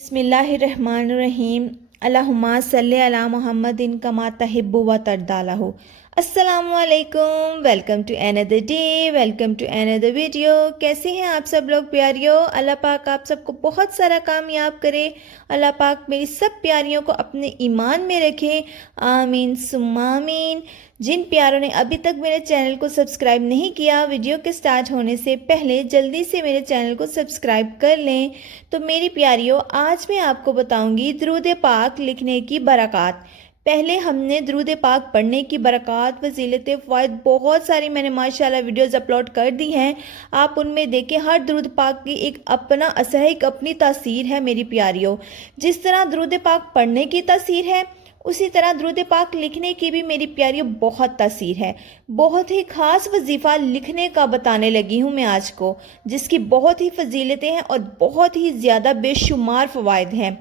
बिस्मिल्लाहिर्रहमानिर्रहीम। अल्लाहुम्मा सल्ली अला मुहम्मदिन कमा तहिब्बु व तरदालहु। अस्सलामु अलैकुम, welcome to another day, welcome to another video. कैसे हैं आप सब लोग प्यारियों? अल्लाह पाक आप सबको बहुत सारा कामयाब करे। अल्लाह पाक मेरी सब प्यारियों को अपने ईमान में रखे, आमीन सुम्मा आमीन। जिन प्यारों ने अभी तक मेरे चैनल को सब्सक्राइब नहीं किया, वीडियो के स्टार्ट होने से पहले जल्दी से मेरे चैनल को सब्सक्राइब कर लें। तो मेरी प्यारियों, आज मैं आपको बताऊंगी दरूद पाक लिखने की बरक़ात। पहले हमने दरूद पाक पढ़ने की बरक़ात, फजीलत, फ़वाइद बहुत सारी मैंने माशाल्लाह वीडियोस अपलोड कर दी हैं। आप उनमें देखें, हर दरूद पाक की एक अपना असर है, एक अपनी तासीर है मेरी प्यारियों। जिस तरह दरूद पाक पढ़ने की तासीर है, उसी तरह दरूद पाक लिखने की भी मेरी प्यारियों बहुत तासीर है। बहुत ही ख़ास वजीफ़ा लिखने का बताने लगी हूँ मैं आज को, जिसकी बहुत ही फजीलतें हैं और बहुत ही ज़्यादा बेशुमार फ़वाइद हैं।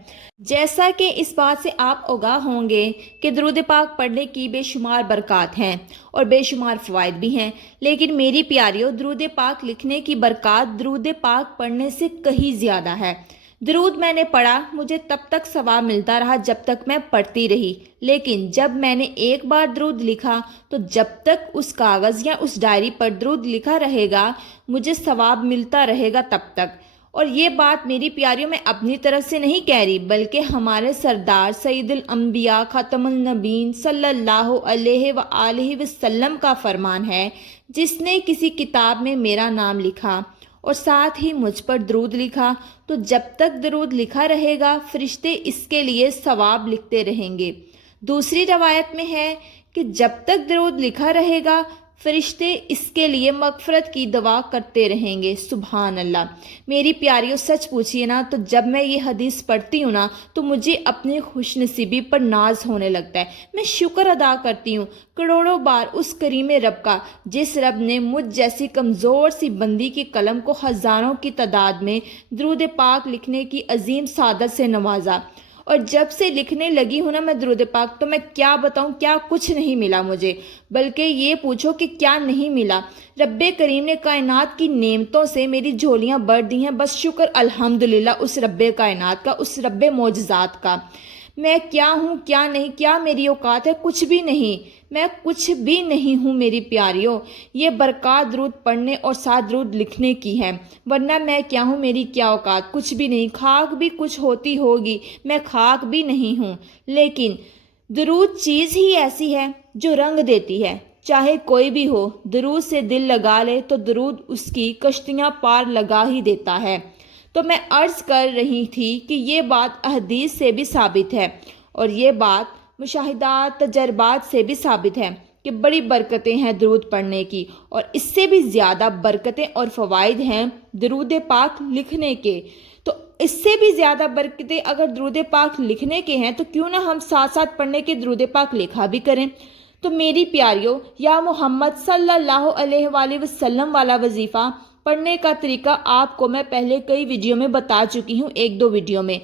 जैसा कि इस बात से आप आगाह होंगे कि दरूद पाक पढ़ने की बेशुमार बरक़ात हैं और बेशुमार फ़वाइद भी हैं, लेकिन मेरी प्यारियों, दरूद पाक लिखने की बरक़ात दरूद पाक पढ़ने से कहीं ज़्यादा है। दरूद मैंने पढ़ा, मुझे तब तक सवाब मिलता रहा जब तक मैं पढ़ती रही, लेकिन जब मैंने एक बार दरूद लिखा तो जब तक उस कागज़ या उस डायरी पर दरूद लिखा रहेगा, मुझे सवाब मिलता रहेगा तब तक। और ये बात मेरी प्यारियों मैं अपनी तरफ से नहीं कह रही, बल्कि हमारे सरदार सैयदुल अंबिया ख़ातमुन नबीन सल्लल्लाहु अलैहि व आलिहि वसल्लम का फरमान है, जिसने किसी किताब में मेरा नाम लिखा और साथ ही मुझ पर दरूद लिखा, तो जब तक दरूद लिखा रहेगा फरिश्ते इसके लिए सवाब लिखते रहेंगे। दूसरी रवायत में है कि जब तक दरूद लिखा रहेगा फरिश्ते इसके लिए मगफरत की दुआ करते रहेंगे। सुभान अल्लाह। मेरी प्यारियों, सच पूछिए ना, तो जब मैं ये हदीस पढ़ती हूँ ना, तो मुझे अपनी खुशनसीबी पर नाज होने लगता है। मैं शुक्र अदा करती हूँ करोड़ों बार उस करीम रब का, जिस रब ने मुझ जैसी कमज़ोर सी बंदी की कलम को हज़ारों की तादाद में दरूद पाक लिखने की अजीम सादत से नवाजा। और जब से लिखने लगी हूँ ना मैं दरूद पाक, तो मैं क्या बताऊँ, क्या कुछ नहीं मिला मुझे, बल्कि ये पूछो कि क्या नहीं मिला। रब्बे करीम ने कायनात की नेमतों से मेरी झोलियाँ भर दी हैं। बस शुक्र अल्हम्दुलिल्लाह उस रब्बे कायनात का, उस रब्बे मौजज़ात का। मैं क्या हूँ क्या नहीं, क्या मेरी औकात है, कुछ भी नहीं, मैं कुछ भी नहीं हूँ मेरी प्यारियों। ये बरक़ात दरूद पढ़ने और साथ दरूद लिखने की है, वरना मैं क्या हूँ, मेरी क्या औकात, कुछ भी नहीं। खाक भी कुछ होती होगी, मैं खाक भी नहीं हूँ। लेकिन दरूद चीज़ ही ऐसी है जो रंग देती है, चाहे कोई भी हो। दरूद से दिल लगा ले तो दरूद उसकी कश्तियाँ पार लगा ही देता है। तो मैं अर्ज़ कर रही थी कि ये बात अहदीस से भी साबित है और ये बात मुशाहिदात तजर्बात से भी साबित है कि बड़ी बरकतें हैं दरूद पढ़ने की, और इससे भी ज़्यादा बरकतें और फ़वाइद हैं दरूद पाक लिखने के। तो इससे भी ज़्यादा बरकतें अगर दरूद पाक लिखने के हैं, तो क्यों ना हम साथ साथ पढ़ने के दरूद पाक लिखा भी करें। तो मेरी प्यारियों, या मोहम्मद सल्लल्लाहु अलैहि वसल्लम वाला वजीफ़ा पढ़ने का तरीका आपको मैं पहले कई वीडियो में बता चुकी हूँ, एक दो वीडियो में।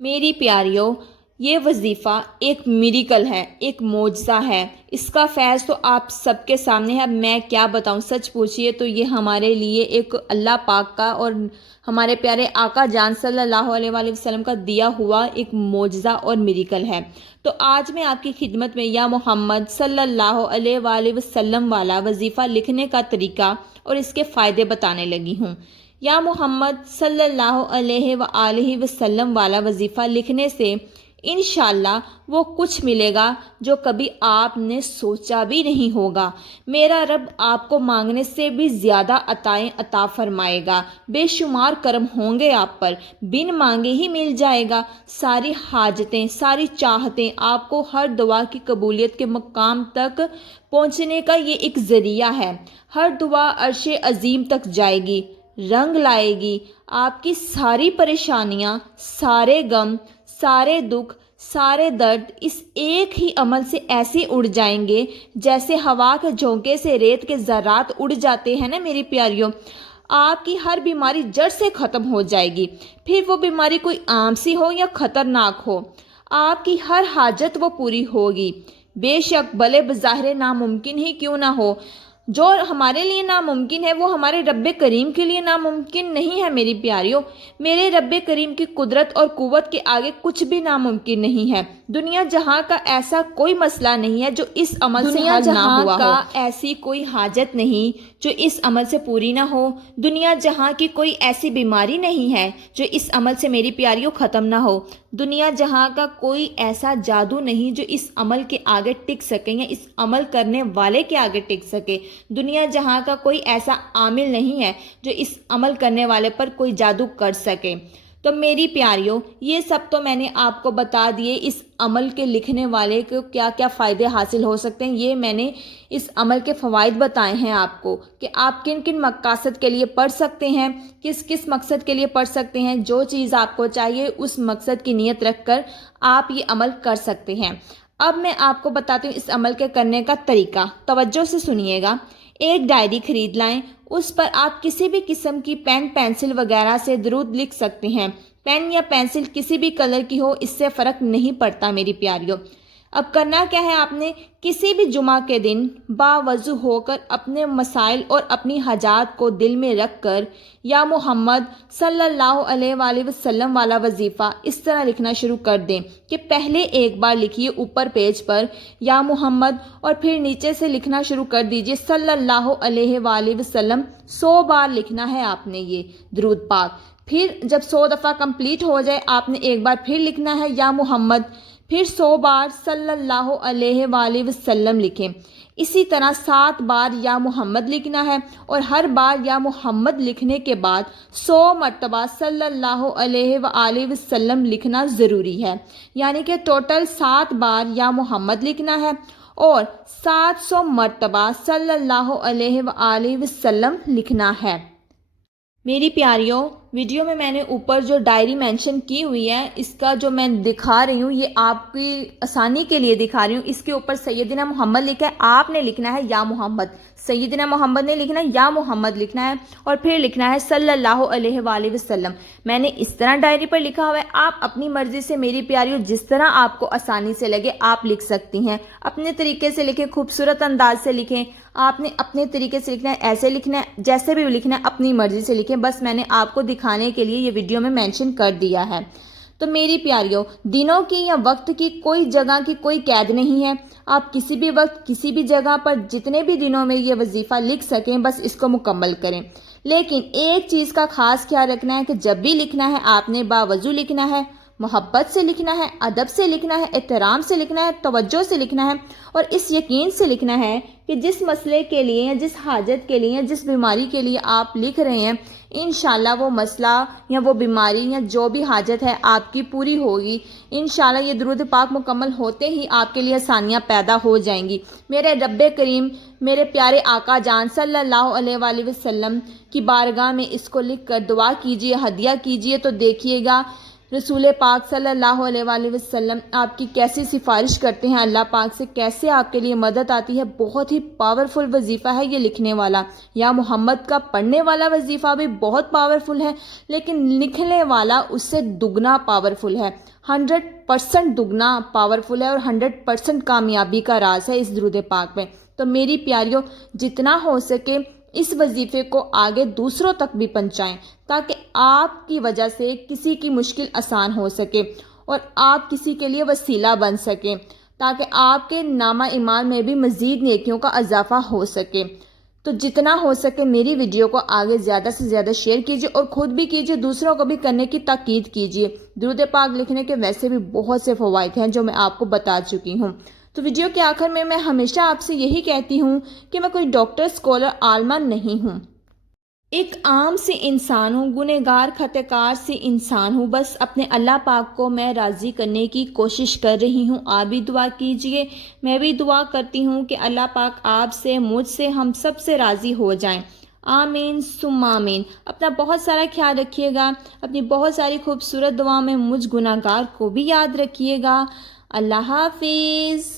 मेरी प्यारियों, ये वजीफ़ा एक मिरेकल है, एक मोजज़ा है। इसका फैज़ तो आप सबके सामने है। मैं क्या बताऊँ, सच पूछिए तो ये हमारे लिए एक अल्लाह पाक का और हमारे प्यारे आका जान सल्लल्लाहु अलैहि वसल्लम का दिया हुआ एक मोजज़ा और मिरेकल है। तो आज मैं आपकी खिदमत में या मोहम्मद सल्लल्लाहु अलैहि वसल्लम वाला वजीफ़ा लिखने का तरीका और इसके फ़ायदे बताने लगी हूँ। या मोहम्मद सल्लल्लाहु अलैहि वसल्लम वाला वजीफ़ा लिखने से इंशाअल्लाह वो कुछ मिलेगा जो कभी आपने सोचा भी नहीं होगा। मेरा रब आपको मांगने से भी ज़्यादा अताएं अता फरमाएगा। बेशुमार करम होंगे आप पर, बिन मांगे ही मिल जाएगा। सारी हाजतें, सारी चाहतें, आपको हर दुआ की कबूलियत के मकाम तक पहुँचने का ये एक ज़रिया है। हर दुआ अर्शे अजीम तक जाएगी, रंग लाएगी। आपकी सारी परेशानियाँ, सारे गम, सारे दुख, सारे दर्द इस एक ही अमल से ऐसे उड़ जाएंगे जैसे हवा के झोंके से रेत के ज़रात उड़ जाते हैं ना मेरी प्यारियों। आपकी हर बीमारी जड़ से ख़त्म हो जाएगी, फिर वो बीमारी कोई आम सी हो या ख़तरनाक हो। आपकी हर हाजत वो पूरी होगी। बेशक भले बज़ाहिर नामुमकिन ही क्यों ना हो, جو ہمارے لیے ناممکن ہے وہ ہمارے رب کریم کے لیے ناممکن نہیں ہے میری پیاریوں۔ میرے رب کریم کی قدرت اور قوت کے آگے کچھ بھی ناممکن نہیں ہے۔ دنیا جہاں کا ایسا کوئی مسئلہ نہیں ہے جو اس عمل سے حل نہ ہوا ہو۔ دنیا جہاں کا ایسی کوئی حاجت نہیں جو اس عمل سے پوری نہ ہو۔ دنیا جہاں کی کوئی ایسی بیماری نہیں ہے جو اس عمل سے میری پیاریوں ختم نہ ہو۔ دنیا جہاں کا کوئی ایسا جادو نہیں جو اس عمل کے آگے ٹک سکے یا اس عمل کرنے والے کے آگے ٹک سکے۔ دنیا جہاں کا کوئی ایسا عامل نہیں ہے جو اس عمل کرنے والے پر کوئی جادو کر سکے۔ تو میری پیاریوں، یہ سب تو میں نے آپ کو بتا دیے اس عمل کے لکھنے والے کو کیا کیا فائدے حاصل ہو سکتے ہیں۔ یہ میں نے اس عمل کے فوائد بتائے ہیں آپ کو کہ آپ کن کن مقاصد کے لیے پڑھ سکتے ہیں، کس کس مقصد کے لیے پڑھ سکتے ہیں۔ جو چیز آپ کو چاہیے اس مقصد کی نیت رکھ کر آپ یہ عمل کر سکتے ہیں۔ اب میں آپ کو بتاتی ہوں اس عمل کے کرنے کا طریقہ، توجہ سے سنیے گا۔ ایک ڈائری خرید لائیں، اس پر آپ کسی بھی قسم کی پین پینسل وغیرہ سے درود لکھ سکتے ہیں۔ پین یا پینسل کسی بھی کلر کی ہو، اس سے فرق نہیں پڑتا میری پیاریوں۔ اب کرنا کیا ہے، آپ نے کسی بھی جمعہ کے دن باوضو ہو کر اپنے مسائل اور اپنی حاجات کو دل میں رکھ کر یا محمد صلی اللہ علیہ وآلہ وسلم والا وظیفہ اس طرح لکھنا شروع کر دیں کہ پہلے ایک بار لکھیے اوپر پیج پر یا محمد، اور پھر نیچے سے لکھنا شروع کر دیجئے صلی اللہ علیہ وآلہ وسلم۔ 100 بار لکھنا ہے آپ نے یہ درود پاک۔ پھر جب 100 دفعہ کمپلیٹ ہو جائے آپ نے ایک بار پھر لکھنا ہے یا محمد، پھر 100 بار صلی اللہ علیہ وآلہ وسلم لکھیں۔ اسی طرح 7 بار یا محمد لکھنا ہے، اور ہر بار یا محمد لکھنے کے بعد 100 مرتبہ صلی اللہ علیہ وآلہ وسلم لکھنا ضروری ہے۔ یعنی کہ ٹوٹل 7 بار یا محمد لکھنا ہے اور 700 مرتبہ صلی اللہ علیہ وآلہ وسلم لکھنا ہے۔ میری پیاریوں، ویڈیو میں نے اوپر جو ڈائری مینشن کی ہوئی ہے، اس کا جو میں دکھا رہی ہوں یہ آپ کی آسانی کے لیے دکھا رہی ہوں۔ اس کے اوپر سیدنا محمد لکھا ہے، آپ نے لکھنا ہے یا محمد۔ سیدنا محمد نے لکھنا ہے یا محمد لکھنا ہے، اور پھر لکھنا ہے صلی اللہ علیہ وآلہ وسلم۔ میں نے اس طرح ڈائری پر لکھا ہوا ہے، آپ اپنی مرضی سے میری پیاریوں جس طرح آپ کو آسانی سے لگے آپ لکھ سکتی ہیں۔ اپنے طریقے سے لکھیں، خوبصورت انداز سے لکھیں، آپ نے اپنے طریقے سے لکھنا ہے، ایسے لکھنا ہے، جیسے بھی لکھنا ہے اپنی مرضی سے لکھیں۔ بس میں نے آپ کو دکھانے کے لیے یہ ویڈیو میں مینشن کر دیا ہے۔ تو میری پیاریوں، دنوں کی یا وقت کی کوئی جگہ کی کوئی قید نہیں ہے۔ آپ کسی بھی وقت کسی بھی جگہ پر جتنے بھی دنوں میں یہ وظیفہ لکھ سکیں بس اس کو مکمل کریں۔ لیکن ایک چیز کا خاص خیال رکھنا ہے کہ جب بھی لکھنا ہے آپ نے باوضو لکھنا ہے، محبت سے لکھنا ہے، ادب سے لکھنا ہے، احترام سے لکھنا ہے، توجہ سے لکھنا ہے، اور اس یقین سے لکھنا ہے کہ جس مسئلے کے لیے یا جس حاجت کے لیے یا جس بیماری کے لیے آپ لکھ رہے ہیں انشاءاللہ وہ مسئلہ یا وہ بیماری یا جو بھی حاجت ہے آپ کی پوری ہوگی۔ انشاءاللہ یہ درود پاک مکمل ہوتے ہی آپ کے لیے آسانیاں پیدا ہو جائیں گی۔ میرے رب کریم، میرے پیارے آقا جان صلی اللہ علیہ وآلہ وسلم کی بارگاہ میں اس کو لکھ کر دعا کیجئے، ہدیہ کیجئے، تو دیکھیے گا رسول پاک صلی اللہ علیہ وآلہ وسلم آپ کی کیسی سفارش کرتے ہیں اللہ پاک سے، کیسے آپ کے لیے مدد آتی ہے۔ بہت ہی پاورفل وظیفہ ہے یہ لکھنے والا۔ یا محمد کا پڑھنے والا وظیفہ بھی بہت پاورفل ہے، لیکن لکھنے والا اس سے دگنا پاورفل ہے، 100% دگنا پاورفل ہے، اور 100% کامیابی کا راز ہے اس درود پاک میں۔ تو میری پیاریوں، جتنا ہو سکے اس وظیفے کو آگے دوسروں تک بھی پہنچائیں تاکہ آپ کی وجہ سے کسی کی مشکل آسان ہو سکے اور آپ کسی کے لیے وسیلہ بن سکیں، تاکہ آپ کے نامہ ایمان میں بھی مزید نیکیوں کا اضافہ ہو سکے۔ تو جتنا ہو سکے میری ویڈیو کو آگے زیادہ سے زیادہ شیئر کیجیے، اور خود بھی کیجیے، دوسروں کو بھی کرنے کی تاکید کیجیے۔ درود پاک لکھنے کے ویسے بھی بہت سے فوائد ہیں جو میں آپ کو بتا چکی ہوں۔ تو ویڈیو کے آخر میں ہمیشہ آپ سے یہی کہتی ہوں کہ میں کوئی ڈاکٹر، اسکالر، عالمہ نہیں ہوں، ایک عام سی انسان ہوں، گنہگار خطا کار سی انسان ہوں۔ بس اپنے اللہ پاک کو میں راضی کرنے کی کوشش کر رہی ہوں۔ آپ بھی دعا کیجئے، میں بھی دعا کرتی ہوں کہ اللہ پاک آپ سے، مجھ سے، ہم سب سے راضی ہو جائیں۔ آمین ثم آمین۔ اپنا بہت سارا خیال رکھیے گا، اپنی بہت ساری خوبصورت دعاؤں میں مجھ گنہگار کو بھی یاد رکھیے گا۔ اللہ حافظ۔